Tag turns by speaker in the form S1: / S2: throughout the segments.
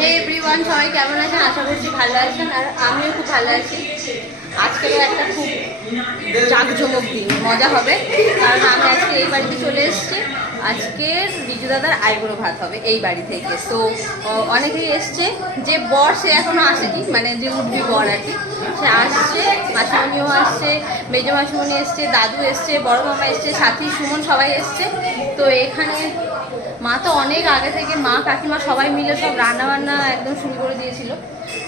S1: হে everyone সবাই কেমন আছেন? আশা করছি ভালো আছেন আর আমিও খুব ভালো আছি। আজকেরও একটা খুব জাঁকজমক দিন, মজা হবে। কারণ আমি আজকে এই বাড়িতে চলে এসেছি। আজকের বিজু দাদার আইবুড়ো ভাত হবে এই বাড়ি থেকে। তো অনেকেই এসছে যে বর সে এখনও আসেনি মানে যে উঠবি বর আর কি, সে আসছে, মাসিমণিও আসছে, মেজো মাসিমণি এসছে, দাদু এসছে, বড় মামা এসছে, সাথী, সুমন সবাই এসছে। তো এখানে মা তো অনেক আগে থেকে, মা, কাকিমা সবাই মিলে সব রান্নাবান্না একদম শুরু করে দিয়েছিল।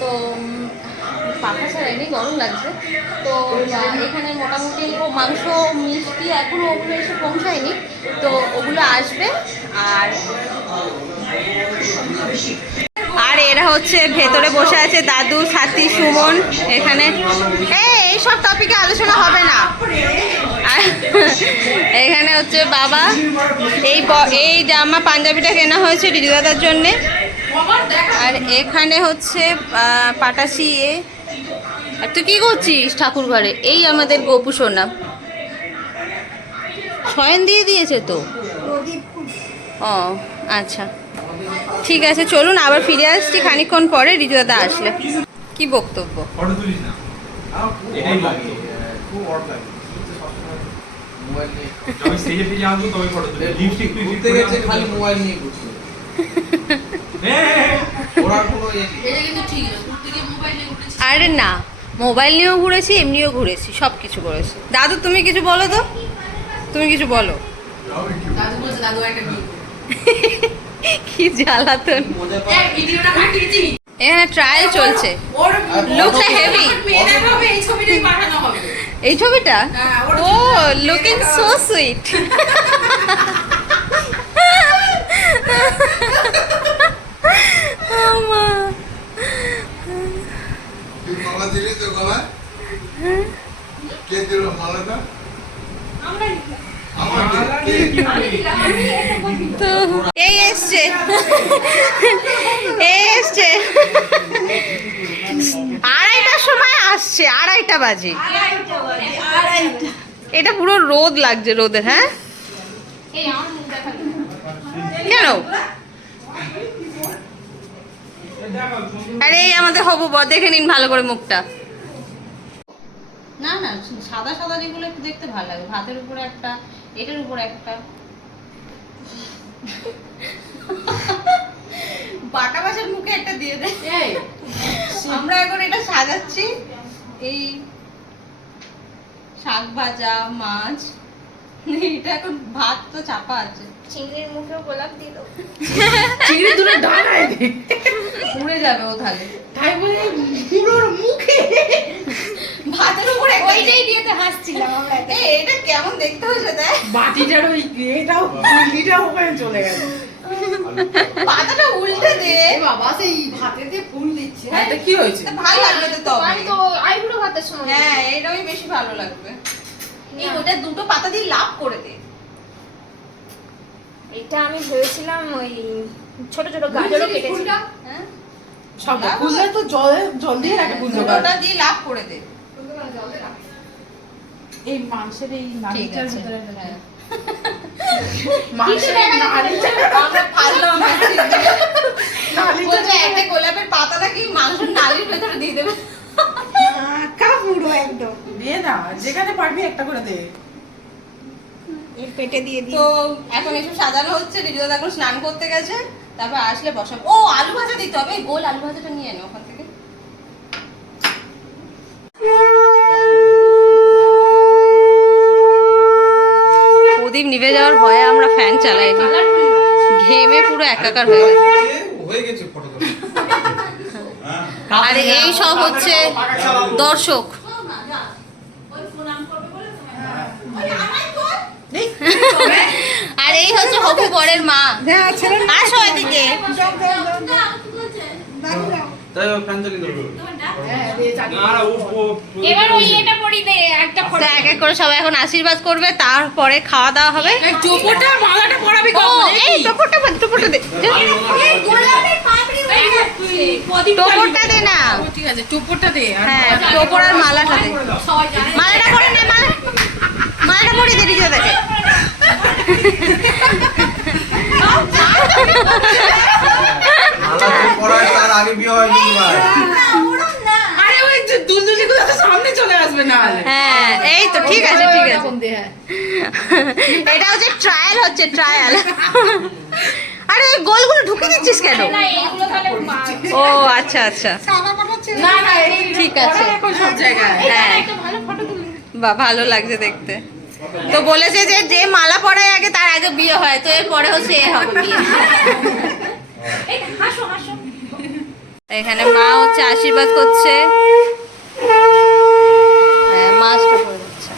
S1: তো পাখা ছাড়াইনি গরম লাগছে। তো এখানে মোটামুটি মাংস, মিষ্টি এখনও ওগুলো এসে পৌঁছায়নি। তো, ওগুলো আসবে, আর আর এরা হচ্ছে ভেতরে বসে আছে দাদু, সাথী, সুমন, এখানে। এই সব টপিকে আলোচনা হবে না। এখানে হচ্ছে বাবা। এই এই জামা, পাঞ্জাবিটা কেনা হয়েছে রিজুদাদার জন্যে। আর এখানে হচ্ছে পাটাশি এ। আর তুই কি করছিস ঠাকুর ঘরে? এই আমাদের গোপু সোনা। শয়ন দিয়ে দিয়েছে তো? ও আচ্ছা। ঠিক আছে চলুন আবার ফিরে আসছি খানিকক্ষণ পরে রিজুদাদা আসলে। কি বক্তব্য?
S2: ঘুরছে ওরা কোনো ইয়ে।
S1: আরে না মোবাইল নিয়েও ঘুরেছি এমনিও ঘুরেছি সব কিছু করেছি। দাদু তুমি কিছু বলো তো? তুমি কিছু বলো।
S3: দাদু বলছে দাদু একটা।
S1: কি জ্বালাতন। এখানে ট্রায়াল চলছে।
S3: লুকটা এই হবে
S1: এই ছবিটা?
S3: হ্যাঁ,
S1: ও লুকিং সো সুইট
S4: তুই মালা দিলি তো গলায় কে দিল মালাটা আমার কে? কে?
S1: তো এই এসছে এই এসছে আড়াইটার সময় আসছে আড়াইটা বাজে। এটা পুরো রোদ লাগছে রোদের হ্যাঁ? কেন? আরে আমাদের হবু বর দেখে নিন ভালো করে মুখটা। না না সাদা সাদা যেগুলো একটু দেখতে ভালো লাগে। ভাতের উপরে একটা এটার উপরে একটা। বাটা মাছের মুখে একটা দিয়ে দে।
S3: এই,
S1: আমরা এখন এটা সাজাচ্ছি। এই শাক ভাজা মাছ এটা এখন ভাত তো চাপা আছে।
S5: চিংড়ির মুখেও গোলাপ দিল।
S3: চিংড়ি দুটো ডানায় দে।
S1: উড়ে যাবে ও তাহলে।
S3: তাই বলে পুরোর মুখে।
S1: ভাতের উপরে
S5: ওইটাই তো হাসছিলাম আমরা
S1: এটা কেমন দেখতে হয়েছে দেখ?
S3: বাটিটার ওই এটাও ফুলকিটাও ওখানে চলে গেছে।
S1: পাতাটা উল্টে দে।
S3: বাবা সেই ভাতেতে ফুল দিচ্ছে।
S1: হ্যাঁ,
S3: এটা কি হয়েছে?
S1: ভালো লাগবে তো তবে।
S5: আমি তো আইবুড়ো ভাতের সময়
S1: হ্যাঁ এটাই বেশি ভালো লাগবে। এই ওটা দুটো পাতা দিয়ে লাভ করে দে।
S5: এটা আমি ভেবেছিলাম ওই ছোট ছোট গাজরও কেটেছি।
S1: হ্যাঁ?
S3: সব ফুলটা তো জলে জল দিয়ে রাখে
S1: দিয়ে লাভ করে দে।
S3: এই মাংসের এই
S1: ঠিক
S3: ভিতরে
S1: হ্যাঁ।
S3: মাংসের এই নাড়িটা
S1: আমরা ফাললাম
S3: নাড়িটা
S1: বলছে একটা গোলাপের পাতা নাকি মাংসের নালির ভেতরে দিয়ে দেবে।
S5: কাপুরো একদম।
S3: দিয়ে না যেখানে পারবি একটা করে দে।
S5: পেটে দিয়ে
S1: তো এখন এসব সাজানো হচ্ছে রিজুদা এখন স্নান করতে গেছে তারপর আসলে বসাবো। ও আলু ভাজা দিতে হবে। গোল আলু ভাজাটা নিয়ে এনে ওখান থেকে। নিভে যাওয়ার ভয়ে আমরা ফ্যান চালাইনি। ঘেমে পুরো একাকার হয়ে গেছে। আর এই সব হচ্ছে দর্শক। আর এই হচ্ছে হবু বরের মা। আসো এদিকে।
S5: এবার ওই এটা পরি দে।
S1: তো এক এক করে সবাই এখন আশীর্বাদ করবে তারপরে খাওয়া দাওয়া হবে।
S3: এই মালাটা পরাবি
S1: এই টোপরটা বাদ, টোপরটা দে।
S5: হয়ে
S1: টোপরটা দে না।
S3: ঠিক আছে চোপড়টা দে
S1: হ্যাঁ টোপর আর মালাটা দে। মালাটা করে নে মালা। মালাটা পরিয়ে দে রিজো দেখে
S2: মালা পরায় তার আগে বিয়ে হয়নি এবার
S3: আরে ওই যে দুলদুলি গুলো তো সামনে চলে আসবে না
S1: হ্যাঁ এই তো ঠিক আছে ঠিক আছে। এটা হচ্ছে ট্রায়াল হচ্ছে ট্রায়াল আরে এই গোলগুলো ঢুকে দিচ্ছিস কেন?
S5: না এইগুলো তাহলে মা-
S1: ও আচ্ছা আচ্ছা।
S3: না না
S1: ঠিক আছে।
S3: সব জায়গায়।
S1: হ্যাঁ।
S5: একটা ভালো
S1: বা ভালো লাগছে দেখতে। তো বলেছে যে যে মালা পরায় আগে তার আগে বিয়ে হয় তো এর পরে হচ্ছে এ হবে এখানে মা হচ্ছে আশীর্বাদ করছে হ্যাঁ মাছটা পড়ে যাচ্ছে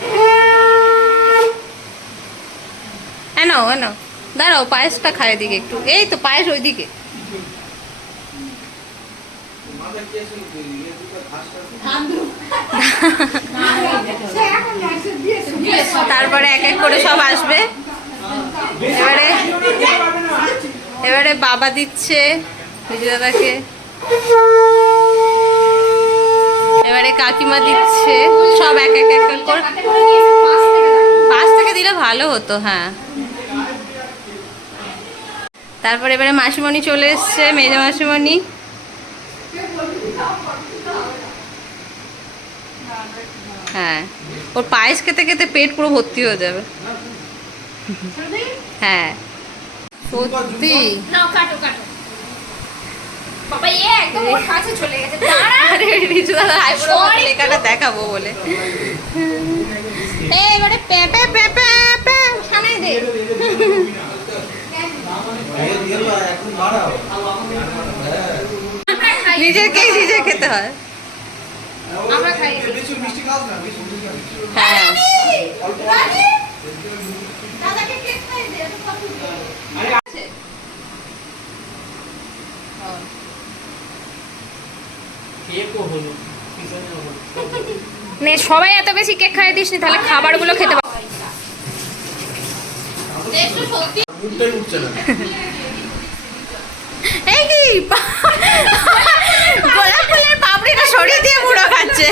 S1: এনো এনো দাঁড়াও, পায়েসটা খায় দিকে একটু। এই তো পায়েস ওইদিকে। তারপরে এক এক করে সব আসবে। এবারে এবারে বাবা দিচ্ছে দাদাকে। এবারে কাকিমা দিচ্ছে। সব এক এক এক করে।
S5: পাশ থেকে
S1: দিলে ভালো হতো হ্যাঁ। তারপরে এবারে মাসিমণি চলে এসছে মেজে মাসিমণি। হ্যাঁ ওর পায়েস খেতে খেতে পেট পুরো ভর্তি হয়ে যাবে। হ্যাঁ। সত্যি। দেখাবো বলে। এবারে পেঁপে পেঁপে সামনে দে
S2: এখন বাড়াও
S5: আমরা খাই
S1: নিজেকেই নিজে খেতে হয়।
S5: খাই।
S2: না
S1: হ্যাঁ।
S5: খাই নে সবাই এত বেশি কেক খাইয়ে দিস নি তাহলে খাবারগুলো খেতে পারব
S2: মুখটাই উঠছে না
S1: এই কি গোলাপ ফুলের পাপড়িটা সরিয়ে দিয়ে মুড়ো খাচ্ছে।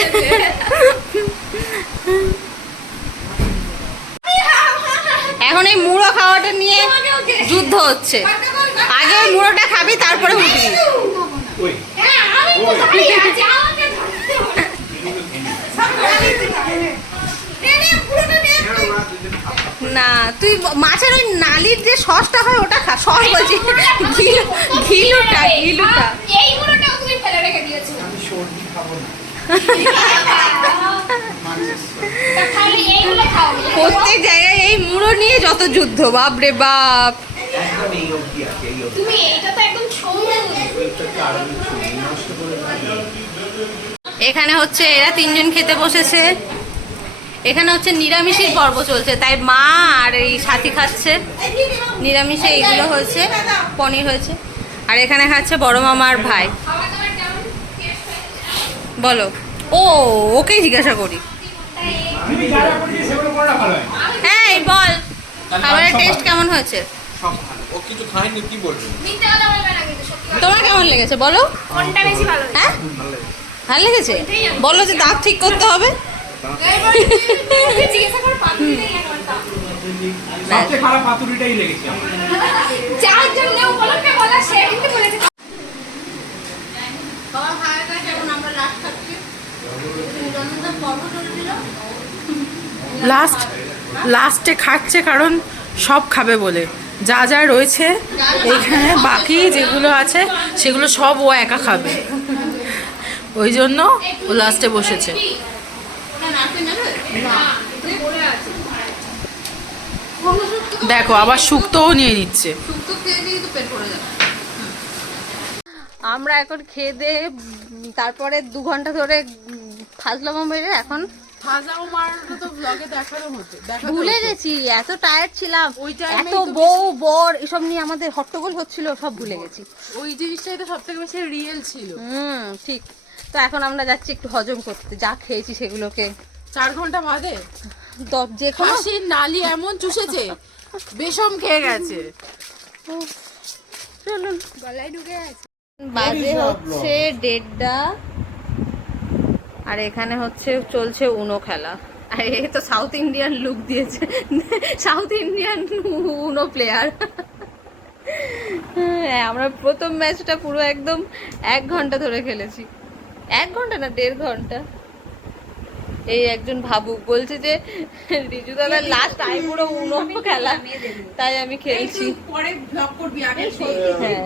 S1: এখন এই মুড়ো খাওয়াটা নিয়ে যুদ্ধ হচ্ছে। আগে ওই মুড়োটা খাবি তারপরে উঠবি
S5: হ্যাঁ আমি তো দাঁড়িয়ে আছি আমাকে ধরতে হবে নে, নে, পুরোটা নে তুই।
S1: না তুই মাছের ওই নালির যে সসটা হয় ওটা খা সস বলছি। ঘিলু ঘিলুটা ঘিলুটা।
S5: এইগুলোটাও তুমি ফেলে রেখে দিয়েছ।
S2: আমি সর্দি খাব না।
S5: তা তাহলে এইগুলো খাও।
S1: প্রত্যেক জায়গায় এই মুড়ো নিয়ে যত যুদ্ধ বাপ রে বাপ।
S5: তুমি এইটা তো একদম।
S1: এখানে হচ্ছে এরা তিনজন খেতে বসেছে। এখানে হচ্ছে নিরামিষের পর্ব চলছে। তাই মা আর এই সাথী খাচ্ছে। নিরামিষে এইগুলো হয়েছে পনির হয়েছে। আর এখানে খাচ্ছে বড় মামা আর ভাই। বলো। ও ওকেই জিজ্ঞাসা করি। হ্যাঁ এই বল। খাবারের টেস্ট কেমন হয়েছে। তোমার কেমন লেগেছে? বলো।
S5: কোনটা বেশি ভালো
S1: হ্যাঁ?
S2: ভালো লেগেছে।
S1: ভালো লেগেছে? বলো যে দাঁত ঠিক করতে হবে।
S3: লাস্ট লাস্টে খাচ্ছে কারণ সব খাবে বলে। যা যা রয়েছে এখানে বাকি যেগুলো আছে, সেগুলো সব ও একা খাবে। ওই জন্য ও লাস্টে বসেছে। দেখো আবার শুক্তও নিয়ে নিচ্ছে।
S1: আমরা এখন খেয়ে দিয়ে তারপরে দু ঘণ্টা ধরে ফাজলাম মেরে এখন ভুলে গেছি এত টায়ার্ড ছিলাম। এত বউ বর এসব নিয়ে আমাদের হট্টগোল হচ্ছিল সব ভুলে গেছি।
S3: ওই জিনিসটাই তো সব থেকে বেশি রিয়েল ছিল।
S1: হুম ঠিক। তো এখন আমরা যাচ্ছি একটু হজম করতে। যা খেয়েছি সেগুলোকে।
S3: চার ঘণ্টা বাদে?
S1: যে কোনো
S3: নালি এমন চুষেছে বেসম খেয়ে গেছে।
S1: চলুন
S5: গলায় ঢুকে আছে।
S1: বাজে হচ্ছে দেড়টা। আর এখানে হচ্ছে চলছে উনো খেলা। আর এ তো সাউথ ইন্ডিয়ান লুক দিয়েছে। সাউথ ইন্ডিয়ান উনো প্লেয়ার হ্যাঁ আমরা প্রথম ম্যাচটা পুরো একদম এক ঘণ্টা ধরে খেলেছি। এক ঘণ্টা না দেড় ঘণ্টা? এই একজন ভাবুক বলছে যে রিজু দাদার লাস্ট আই পুরো উনো খেলা। তাই আমি খেলছি।
S3: পরে ব্লগ করবি আগে
S1: হ্যাঁ।
S2: খেল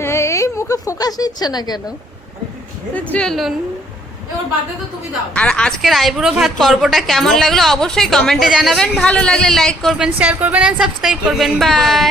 S1: হ্যাঁ, এই মুখে ফোকাস নিচ্ছে না কেন? চলুন।
S3: এবার বাদে তো তুমি দাও।
S1: আর আজকের আইবুড়ো ভাত পর্বটা কেমন লাগল অবশ্যই কমেন্টে জানাবেন। ভালো লাগলে লাইক করবেন শেয়ার করবেন এন্ড সাবস্ক্রাইব করবেন। বাই